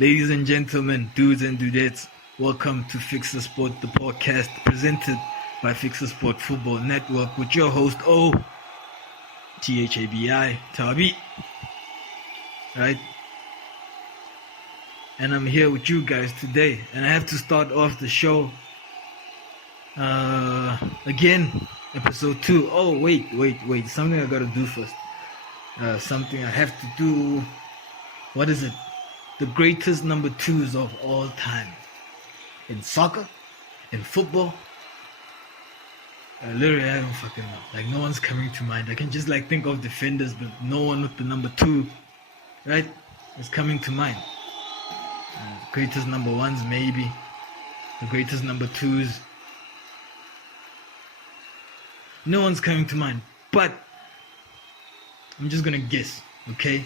Ladies and gentlemen, dudes and dudettes, welcome to Fixasport, the podcast presented by Fixasport Football Network with your host, Thabi, Tabi. Right? And I'm here with you guys today. And I have to start off the show again, episode 2. Oh, wait. Something I gotta do first. Something I have to do. What is it? The greatest number 2s of all time. In soccer, in football. Literally, I don't fucking know. Like, no one's coming to mind. I can just think of defenders, but no one with the number 2, right, is coming to mind. Greatest number 1s, maybe. The greatest number 2s. No one's coming to mind. But I'm just gonna guess, okay?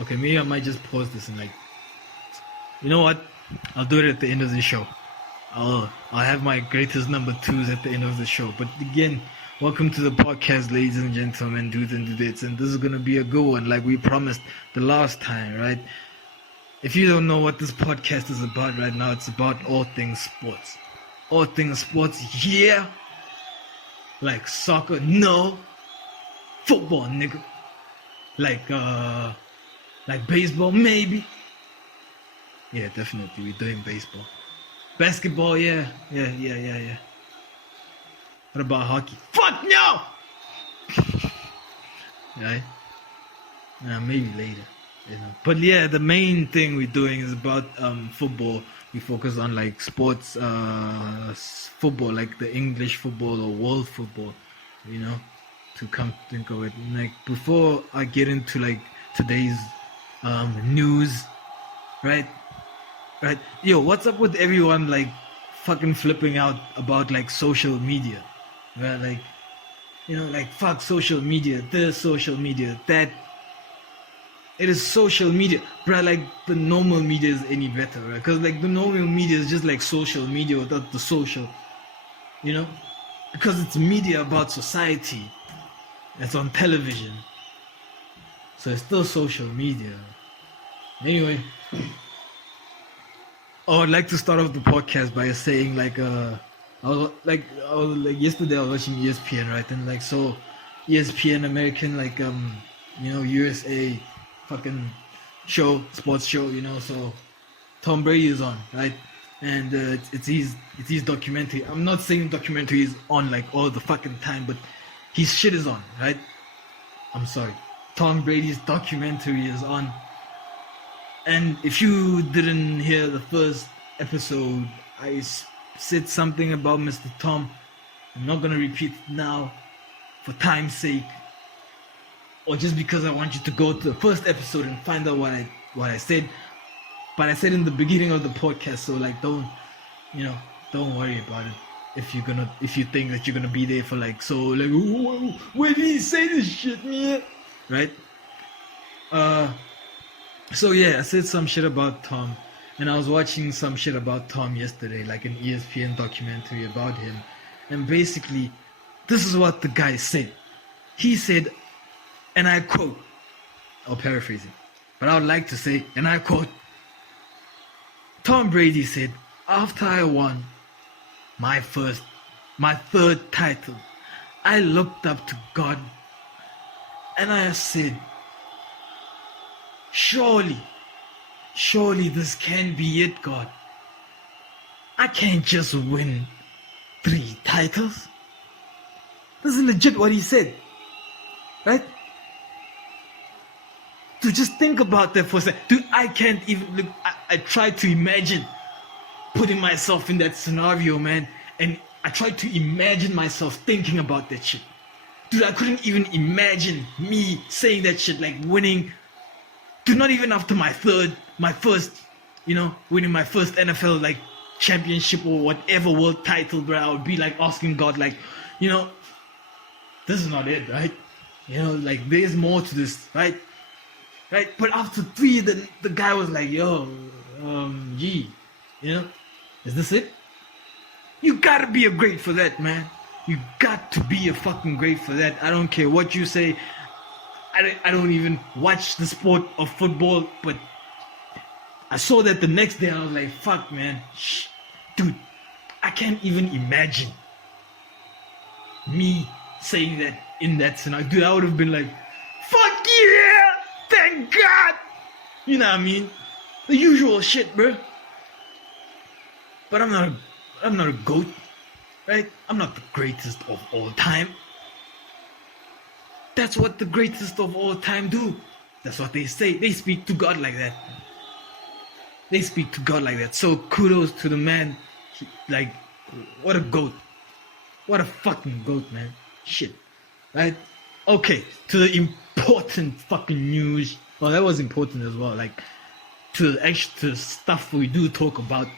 Okay, maybe I might just pause this and you know what? I'll do it at the end of the show. I'll have my greatest number 2s at the end of the show. But again, welcome to the podcast, ladies and gentlemen, dudes and dudettes. And this is gonna be a good one, like we promised the last time, right? If you don't know what this podcast is about right now, it's about all things sports. All things sports, yeah. Like soccer, no. Football, nigga. Like baseball, maybe. Yeah, definitely, we're doing baseball. Basketball, yeah. What about hockey? Fuck no! Right? Maybe later, But yeah, the main thing we're doing is about football. We focus on sports, football, like the English football or world football, to come think of it. Before I get into today's news, right? Yo, what's up with everyone fucking flipping out about social media? Right? Fuck social media, this social media, that. It is social media, bruh. The normal media is any better, right? Because the normal media is just social media without the social, because it's media about society. It's on television, so it's still social media. Anyway, I would like to start off the podcast by saying yesterday I was watching ESPN, right? And so ESPN American USA fucking show, sports show, so Tom Brady is on, right? And it's his documentary. I'm not saying documentary is on all the fucking time, but his shit is on, right? I'm sorry. Tom Brady's documentary is on. And if you didn't hear the first episode, I said something about Mr. Tom. I'm not going to repeat it now for time's sake, or just because I want you to go to the first episode and find out what I said. But I said in the beginning of the podcast, so don't worry about it. If you think that you're gonna be there for where did he say this shit, man? Right? So yeah, I said some shit about Tom, and I was watching some shit about Tom yesterday, an ESPN documentary about him, and basically, this is what the guy said. He said, and I quote, I'll paraphrase it, but I would like to say, and I quote, Tom Brady said, after I won my third title, I looked up to God and I said, surely this can be it, God. I can't just win 3 titles. This is legit what he said, right? To just think about that for a second. Dude, I can't even look. I tried to imagine putting myself in that scenario, man. And I tried to imagine myself thinking about that shit. Dude, I couldn't even imagine me saying that shit, winning. Dude, not even after my first, winning my first NFL, championship or whatever world title, bro. I would be, asking God, this is not it, right? There's more to this, right? Right? But after 3, the guy was like, yo, gee, is this it? You gotta be a great for that, man. You got to be a fucking great for that. I don't care what you say. I don't even watch the sport of football, but I saw that the next day. I was like, fuck, man. Dude, I can't even imagine me saying that in that scenario. Dude, I would have been like, fuck yeah! Thank God! You know what I mean? The usual shit, bro. But I'm not a GOAT, right? I'm not the greatest of all time. That's what the greatest of all time do. That's what they say. They speak to God like that. They speak to God like that. So kudos to the man. Like, what a GOAT. What a fucking GOAT, man. Shit. Right? Okay, to the important fucking news. Well, that was important as well. Like, to the extra stuff we do talk about,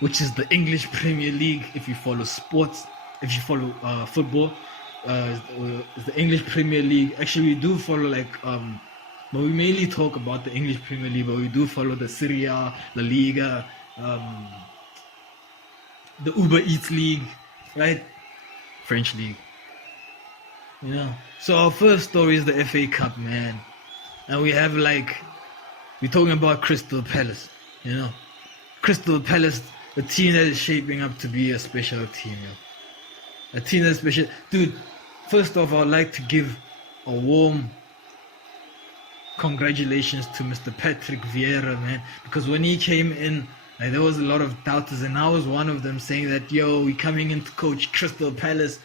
which is the English Premier League. If you follow sports, if you follow football, the English Premier League. Actually, we do follow but we mainly talk about the English Premier League. But we do follow the Serie A, La Liga, the Uber Eats League, right? French League. You know. So our first story is the FA Cup, man, and we have we're talking about Crystal Palace. You know, Crystal Palace, a team that is shaping up to be a special team, yo. A team that's special. Dude, first off, I'd like to give a warm congratulations to Mr. Patrick Vieira, man. Because when he came in, there was a lot of doubters, and I was one of them saying that, yo, we're coming in to coach Crystal Palace.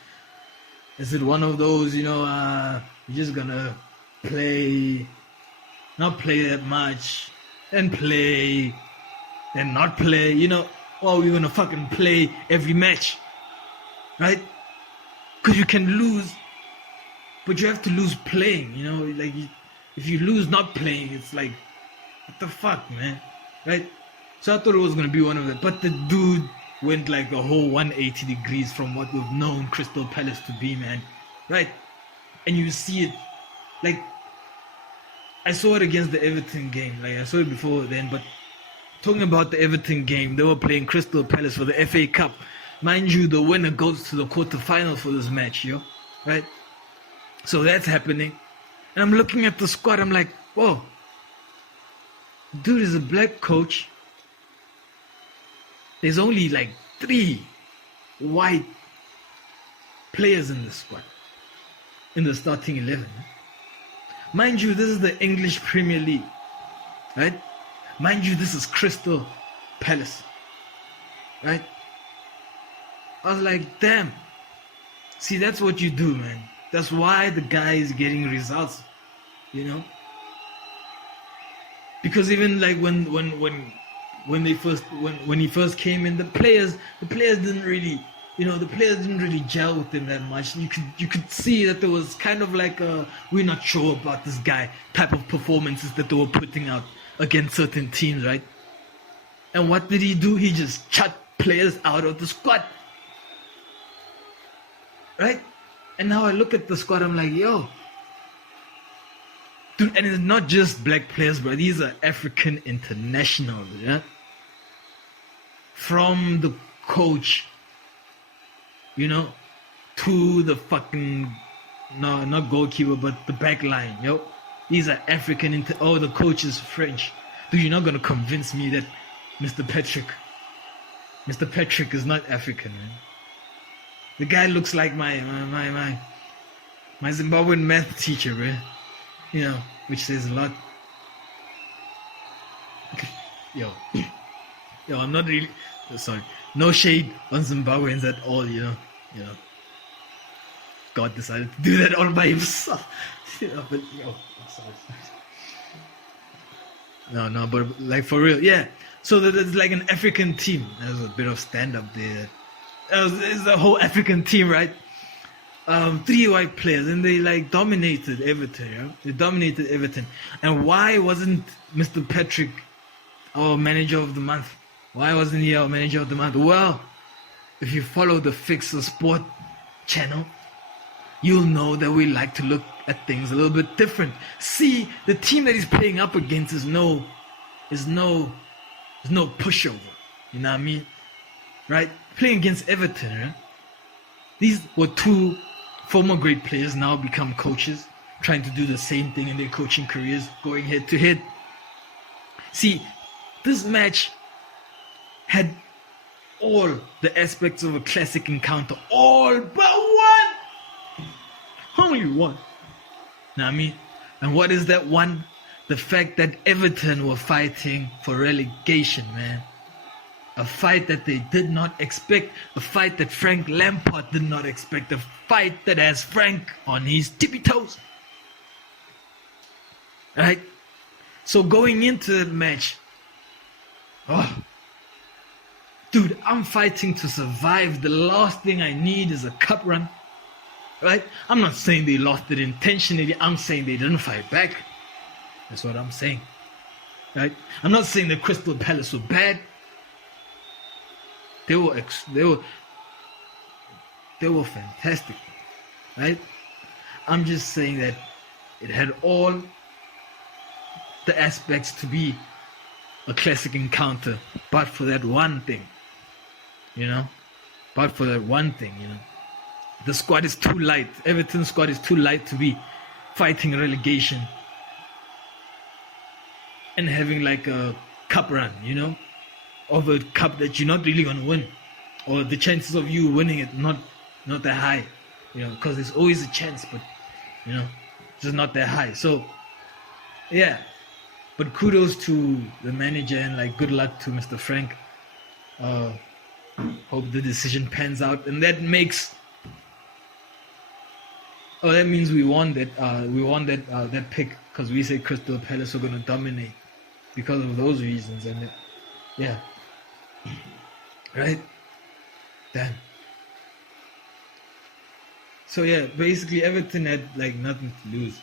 Is it one of those, you're just gonna not play that much, and play, and not play, or we're gonna fucking play every match, right? Because you can lose, but you have to lose playing, if you lose not playing, it's like, what the fuck, man, right? So I thought it was gonna be one of them, but the dude went like a whole 180 degrees from what we've known Crystal Palace to be, man, right? And you see it, I saw it against the Everton game, I saw it before then, but talking about the Everton game, they were playing Crystal Palace for the FA Cup. Mind you, the winner goes to the quarterfinal for this match, right? So that's happening. And I'm looking at the squad, I'm like, whoa, dude is a black coach. There's only 3 white players in the squad, in the starting 11. Mind you, this is the English Premier League, right? Mind you, this is Crystal Palace, right? I was like, damn. See, that's what you do, man. That's why the guy is getting results, Because even when he first came in, the players didn't really, gel with him that much. You could see that there was kind of we're not sure about this guy type of performances that they were putting out against certain teams, right? And what did he do? He just shut players out of the squad, right? And now I look at the squad, I'm like, yo, dude, and it's not just black players, bro. These are African internationals, yeah? From the coach, to the fucking, no, not goalkeeper, but the back line, yo. These are African, the coach is French. Dude, you're not going to convince me that Mr. Patrick is not African, man. The guy looks like my Zimbabwean math teacher, bro. Which says a lot. Yo, I'm not really sorry. No shade on Zimbabweans at all, God decided to do that all by himself. But I'm sorry. No, but for real, yeah. So there's an African team. There's a bit of stand-up there. It's a whole African team, right? 3 white players, and they dominated Everton. They dominated Everton. And why wasn't Mr. Patrick our manager of the month? Why wasn't he our manager of the month? Well, if you follow the Fixasport channel, you'll know that we like to look at things a little bit different. See, the team that he's playing up against is no pushover. You know what I mean? Right? Playing against Everton, right? These were 2 former great players, now become coaches. trying to do the same thing in their coaching careers, going head to head. See, this match had all the aspects of a classic encounter, all but one. Only one. Know what I mean? And what is that one? The fact that Everton were fighting for relegation, man. A fight that they did not expect. A fight that Frank Lampard did not expect. A fight that has Frank on his tippy toes. Right? So going into the match, dude, I'm fighting to survive. The last thing I need is a cup run. Right? I'm not saying they lost it intentionally. I'm saying they didn't fight back. That's what I'm saying. Right? I'm not saying that Crystal Palace were bad. They were fantastic. Right? I'm just saying that it had all the aspects to be a classic encounter, but for that one thing. But for that one thing, The squad is too light. Everton's squad is too light to be fighting relegation and having like a cup run, of a cup that you're not really going to win, or the chances of you winning it not that high, because there's always a chance, but just not that high. So yeah, but kudos to the manager and like good luck to Mr. Frank. Hope the decision pans out, and that means we won that pick, because we said Crystal Palace are going to dominate because of those reasons. And yeah, right. Damn. So yeah, basically Everton had like nothing to lose.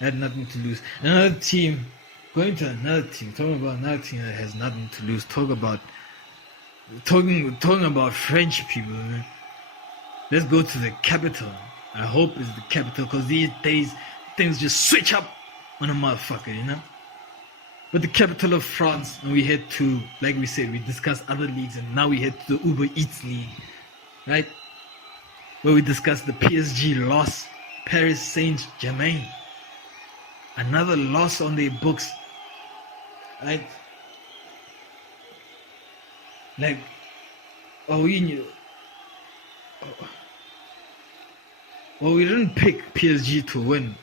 Another team, going to another team, talking about another team that has nothing to lose. Talking about French people, man. Let's go to the capital. I hope it's the capital, because these days things just switch up on a motherfucker, But the capital of France, and we head to, like we said, we discussed other leagues, and now we head to the Uber Eats League, right? Where we discussed the PSG loss, Paris Saint-Germain. Another loss on their books, right? Like, we knew. Well, we didn't pick PSG to win.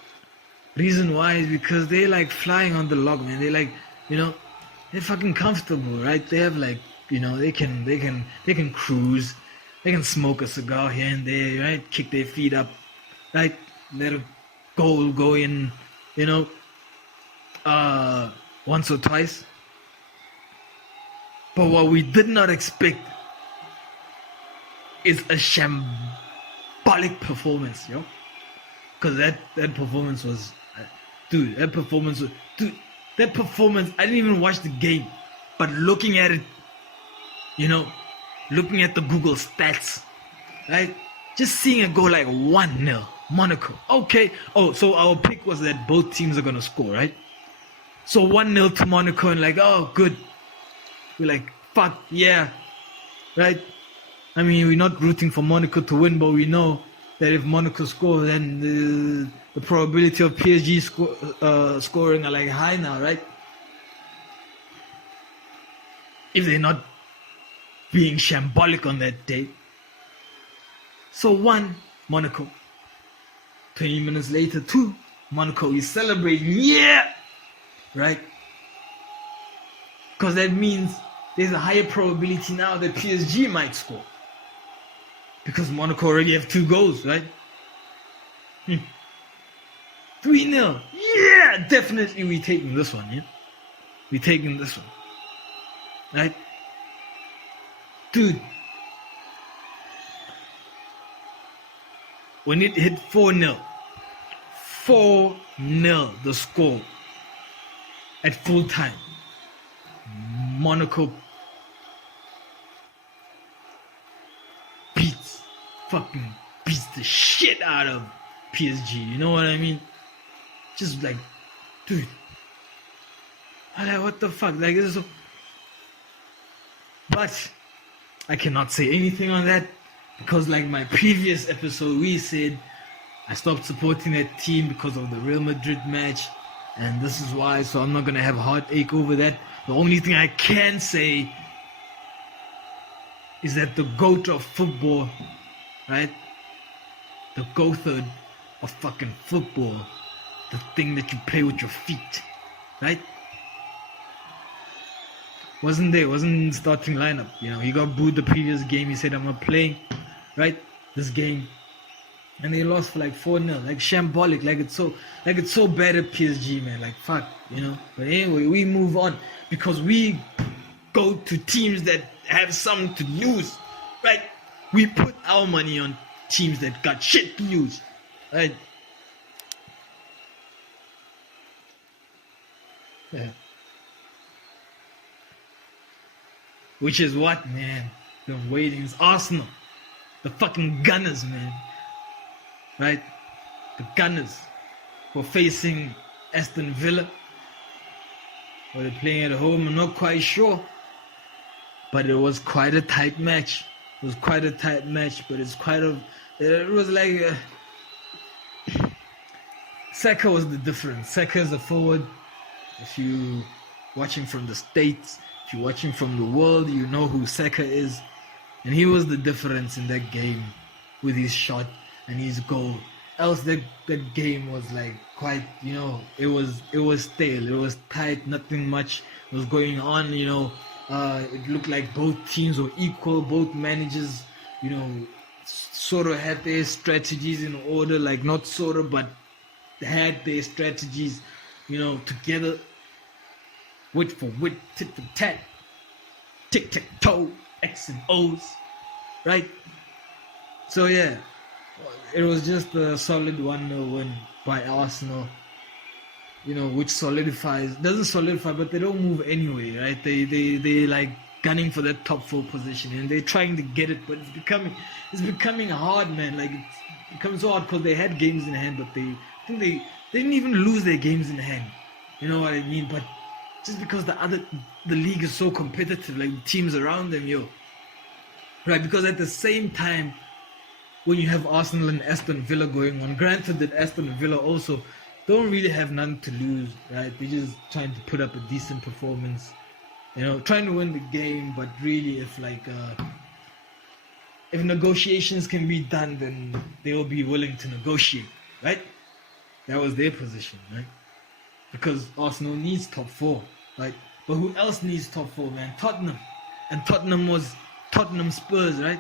Reason why is because they like flying on the log, man. They like, they're fucking comfortable, right? They have like, they can cruise, they can smoke a cigar here and there, right? Kick their feet up, right? Let a goal go in, once or twice. But what we did not expect is a shambolic performance, because that performance was, that performance, I didn't even watch the game, but looking at it, looking at the Google stats, right, just seeing it go like 1-0 Monaco. Okay, so our pick was that both teams are gonna score, right? So 1-0 to Monaco, and like, oh good, we're like, fuck yeah, right? I mean, we're not rooting for Monaco to win, but we know that if Monaco score, then the probability of PSG scoring are like high now, right? If they're not being shambolic on that day. So 1, Monaco. 20 minutes later, 2, Monaco. We celebrate, yeah, right? Because that means there's a higher probability now that PSG might score. Because Monaco already have 2 goals, right? 3-0. Yeah, definitely we taking this one, yeah? We taking this one. Right? Dude. When it hit 4-0. 4-0 the score. At full time. Monaco beats the shit out of PSG. You know what I mean? Just like, dude. I'm like, what the fuck? Like, this is so... But I cannot say anything on that, because like my previous episode, we said I stopped supporting that team because of the Real Madrid match, and this is why. So I'm not gonna have a heartache over that. The only thing I can say is that the GOAT of football, right? The GOAT of fucking football, the thing that you play with your feet, right? Wasn't in the starting lineup. He got booed the previous game. He said, I'm not playing, right? This game. And they lost for like 4-0. Like shambolic. Like it's so bad at PSG, man. Like fuck, But anyway, we move on. Because we go to teams that have something to lose, right? We put our money on teams that got shit to lose, right? Yeah. Which is what, man? The waiting is Arsenal. The fucking Gunners, man. Right? The Gunners were facing Aston Villa. Were they playing at home? I'm not quite sure. But it was quite a tight match. It was quite a tight match, but it was like Saka was the difference. Saka is a forward. If you watching from the States, if you're watching from the world, you know who Saka is. And he was the difference in that game with his shot and his goal. Else that game was like quite, it was stale. It was tight. Nothing much was going on, It looked like both teams were equal. Both managers, sort of had their strategies in order. Like not sort of, but had their strategies, together. Wit for wit, tit for tat, tic tac toe, X and O's, right? So yeah, it was just a solid 1-0 win by Arsenal. Which doesn't solidify, but they don't move anyway, right? They like gunning for that top 4 position, and they're trying to get it, but it's becoming hard, man. Like it becomes so hard because they had games in hand, but I think they didn't even lose their games in hand. You know what I mean? But just because the league is so competitive, like the teams around them, right? Because at the same time, when you have Arsenal and Aston Villa going on, granted that Aston Villa also don't really have none to lose, right? They're just trying to put up a decent performance, trying to win the game. But really, if negotiations can be done, then they will be willing to negotiate, right? That was their position, right? Because Arsenal needs top 4, right? But who else needs top 4, man? Tottenham. And Tottenham was Tottenham Spurs, right?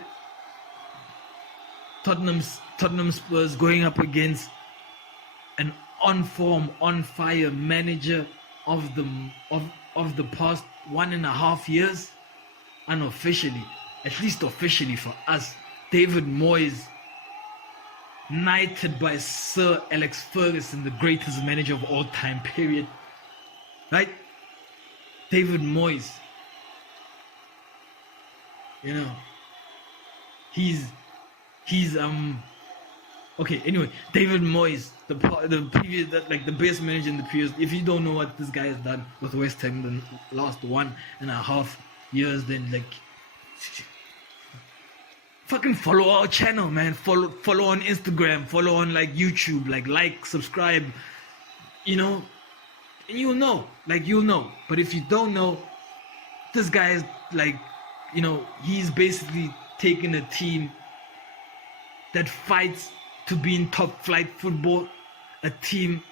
Tottenham Spurs going up against an on-form, on-fire manager of the past 1.5 years, unofficially, at least officially for us, David Moyes, knighted by Sir Alex Ferguson, the greatest manager of all time, period. Right? David Moyes. He's okay, anyway, David Moyes, the previous, the best manager in the previous. If you don't know what this guy has done with West Ham in the last 1.5 years, then fucking follow our channel, man. Follow on Instagram, follow on YouTube, like, subscribe, and you'll know. But if you don't know, this guy is he's basically taken a team that fights to be in top flight football, a team,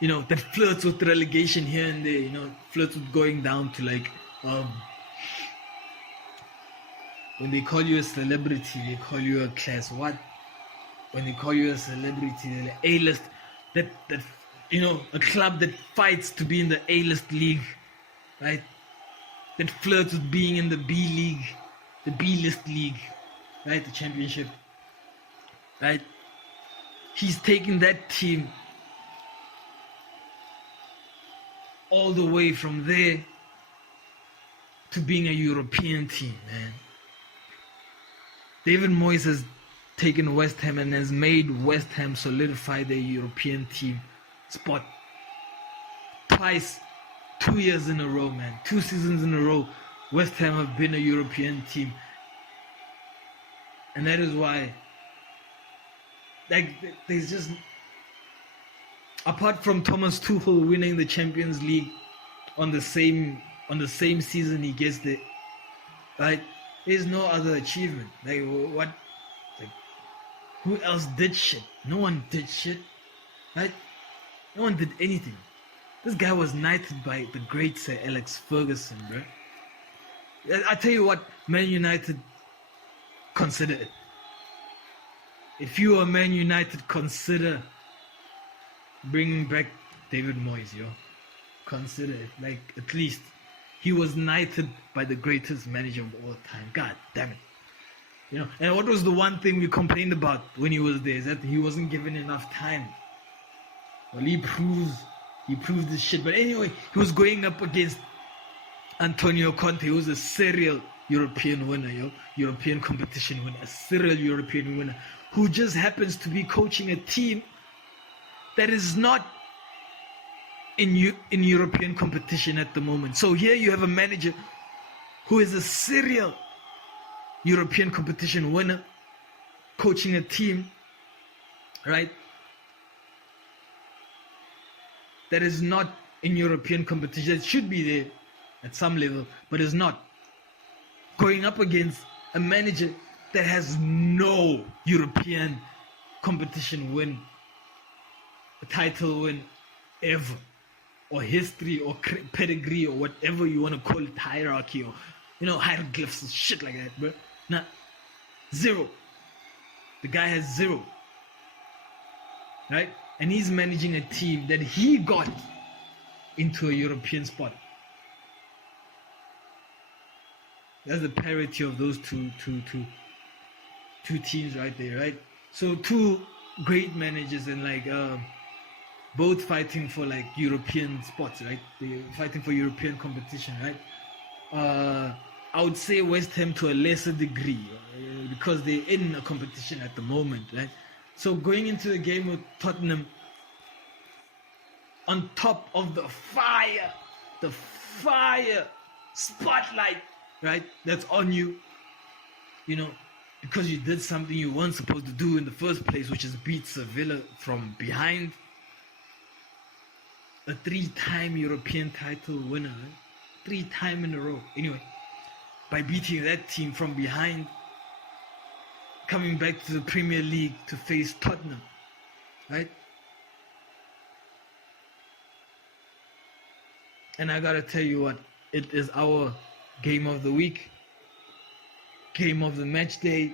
that flirts with relegation here and there, flirts with going down to when they call you a celebrity, they call you a class what? When they call you a celebrity, they're A-list, that a club that fights to be in the A-list league, right? That flirts with being in the B league, the B-list league, right? The championship, right? He's taking that team all the way from there to being a European team, man. David Moyes has taken West Ham and has made West Ham solidify their European team spot twice, 2 years in a row, man. 2 seasons in a row, West Ham have been a European team. And that is why like there's just, apart from Thomas Tuchel winning the Champions League on the same season he gets there, right? There's no other achievement. Like what? Like who else did shit? No one did shit, right? No one did anything. This guy was knighted by the great Sir Alex Ferguson, bro. I tell you what, Man United, consider it. If you are Man United, consider bringing back David Moyes, yo. Consider it. Like, at least he was knighted by the greatest manager of all time. God damn it. You know, and what was the one thing we complained about when he was there? Is that he wasn't given enough time. Well, he proved this shit. But anyway, he was going up against Antonio Conte, who's a serial European winner, yo. European competition winner, a serial European winner, who just happens to be coaching a team that is not in European competition at the moment. So here you have a manager who is a serial European competition winner, coaching a team, right, that is not in European competition. It should be there at some level, but is not. Going up against a manager that has no European competition win, a title win ever, or history, or pedigree, or whatever you want to call it, hierarchy, or hieroglyphs and shit like that, bro. Nah, zero. The guy has zero, right? And he's managing a team that he got into a European spot. That's the parity of those two teams right there, right? So two great managers, and like both fighting for like European spots, right? They're fighting for European competition, right? I would say West Ham to a lesser degree because they're in a competition at the moment, right? So going into the game with Tottenham, on top of the fire spotlight, right, that's on you, because you did something you weren't supposed to do in the first place, which is beat Sevilla from behind. A 3-time European title winner, right? 3-time in a row. Anyway, by beating that team from behind, coming back to the Premier League to face Tottenham, right? And I gotta tell you what, it is our game of the week, game of the match day,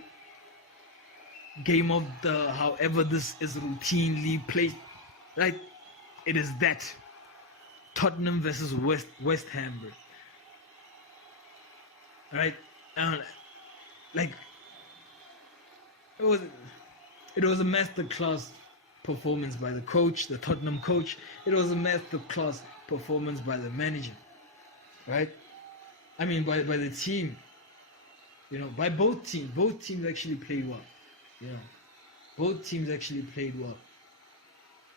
game of the however this is routinely played, right? It is that Tottenham versus West Ham, bro. Right? Like it was a masterclass performance by the coach, the Tottenham coach. It was a masterclass performance by the manager, right? I mean, by the team, by both teams. Both teams actually played well, both teams actually played well.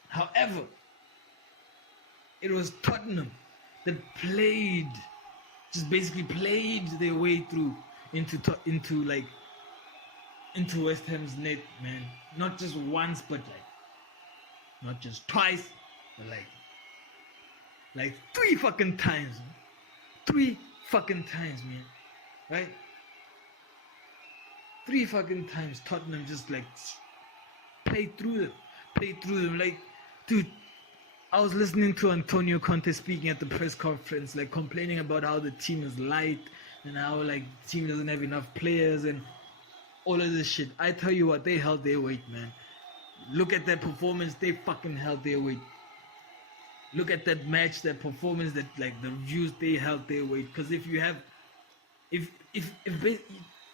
However, it was Tottenham that basically played their way through into West Ham's net, man. Not just once, but not just twice, but like 3 fucking times, man. 3 fucking times, man. Right? 3 fucking times Tottenham just played through them. Like, dude, I was listening to Antonio Conte speaking at the press conference, complaining about how the team is light and how the team doesn't have enough players and all of this shit. I tell you what, they held their weight, man. Look at that performance, they fucking held their weight. Look at that match, that performance, that the reviews, they held their weight. Because if you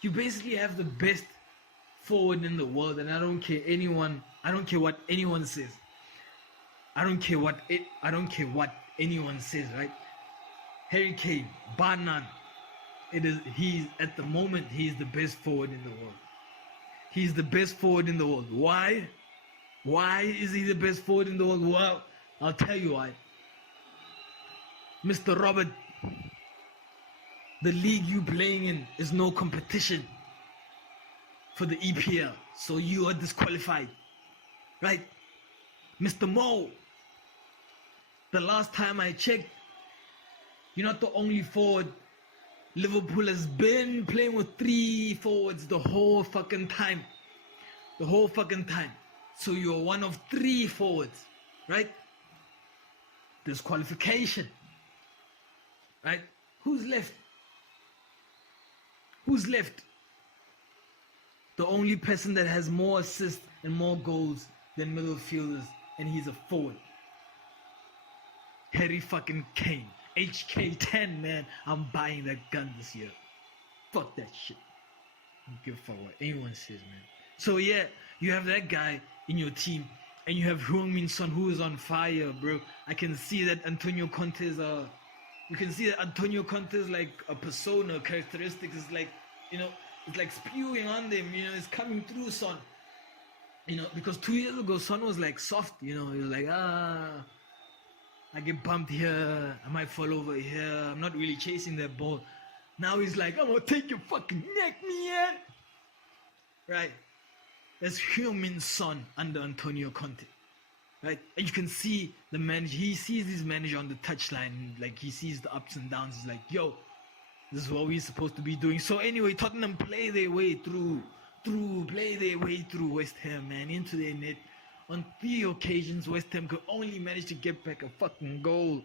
basically have the best forward in the world, and I don't care what anyone says. I don't care what anyone says, right? Harry Kane, bar none. He's at the moment, he's the best forward in the world. He's the best forward in the world. Why? Why is he the best forward in the world? Well, I'll tell you why. Mr. Robert, the league you playing in is no competition for the EPL, so you are disqualified. right? Mr. Mo, the last time I checked, you're not the only forward. Liverpool has been playing with 3 forwards the whole fucking time. The whole fucking time. So you're one of 3 forwards, right? Disqualification, right? Who's left? Who's left? The only person that has more assists and more goals than middle fielders, and he's a forward. Harry fucking Kane. HK10, man. I'm buying that gun this year. Fuck that shit. I don't give a fuck what anyone says, man. So yeah, you have that guy in your team, and you have Heung-min Son, who is on fire, bro. I can see that Antonio Conte is like a persona, characteristics is like, it's like spewing on them, it's coming through Son. Because 2 years ago, Son was like soft, he was like, I get bumped here, I might fall over here, I'm not really chasing that ball. Now he's like, I'm gonna take your fucking neck, man. Right? That's Heung-min Son under Antonio Conte. Right? And you can see the manager, he sees his manager on the touchline, like he sees the ups and downs, he's like, yo, this is what we're supposed to be doing. So anyway, Tottenham play their way through West Ham, man, into their net. On 3 occasions, West Ham could only manage to get back a fucking goal.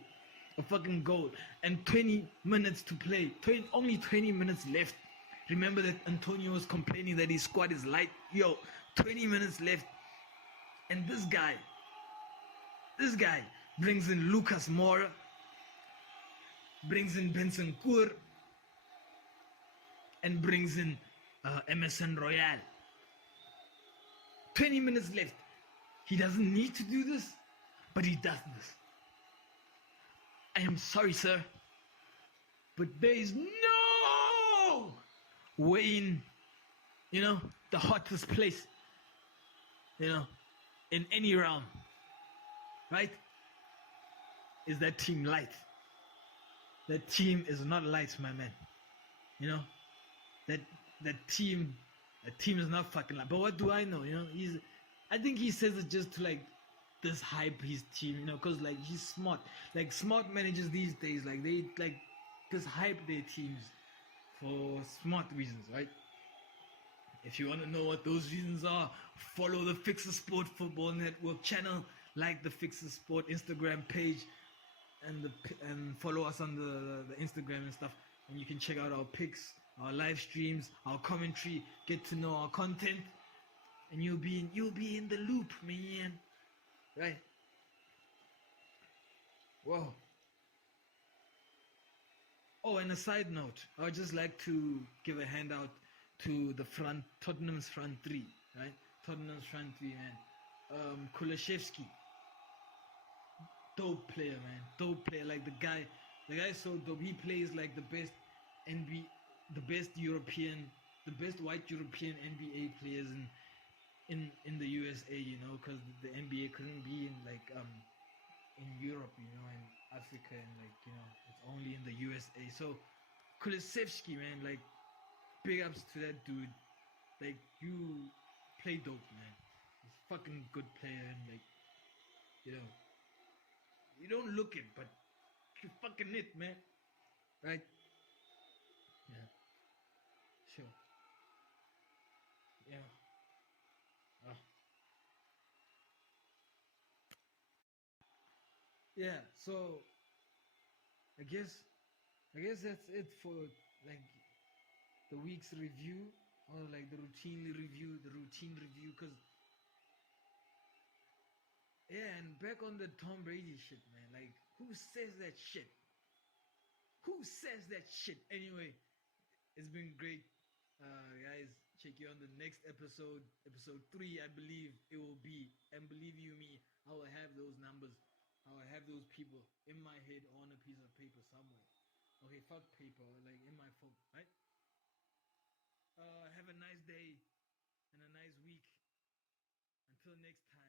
And 20 minutes to play. Only 20 minutes left. Remember that Antonio was complaining that his squad is light. 20 minutes left. And this guy brings in Lucas Moura, brings in Benson Kur, and brings in Emerson Royale. 20 minutes left. He doesn't need to do this, but he does this. I am sorry, sir, but there is no way in, the hottest place, in any realm, right? Is that team light? That team is not light, my man. That team is not fucking light. But what do I know? I think he says it just to like this hype his team, because like he's smart. Like smart managers these days, like they like just hype their teams for smart reasons, right? If you want to know what those reasons are, follow the Fixasport Football Network channel, like the Fixasport Instagram page, and follow us on the Instagram and stuff. And you can check out our pics, our live streams, our commentary, get to know our content, and you'll be in the loop, man. Right? Whoa. Oh, and a side note, I would just like to give a handout to Tottenham's front 3, right? Tottenham's front 3, man. Kulishevsky, dope player, man. Dope player. Like the guy is so dope. He plays like the best white European NBA players in the USA, because the NBA couldn't be in like in Europe, and Africa, and like it's only in the USA. So Kulusevski, man, like big ups to that dude. Like you play dope, man. He's a fucking good player, and like you don't look it, but you fucking it, man. Right? Yeah. Sure. Yeah. Oh. Yeah, so I guess that's it for like the week's review, or like the routine review, because yeah, and back on the Tom Brady shit, man. Like, who says that shit? Anyway, it's been great, guys. Check you on the next episode 3, I believe it will be. And believe you me, I will have those numbers, I will have those people in my head on a piece of paper somewhere. Okay, fuck paper, like in my phone, right? Have a nice day and a nice week. Until next time.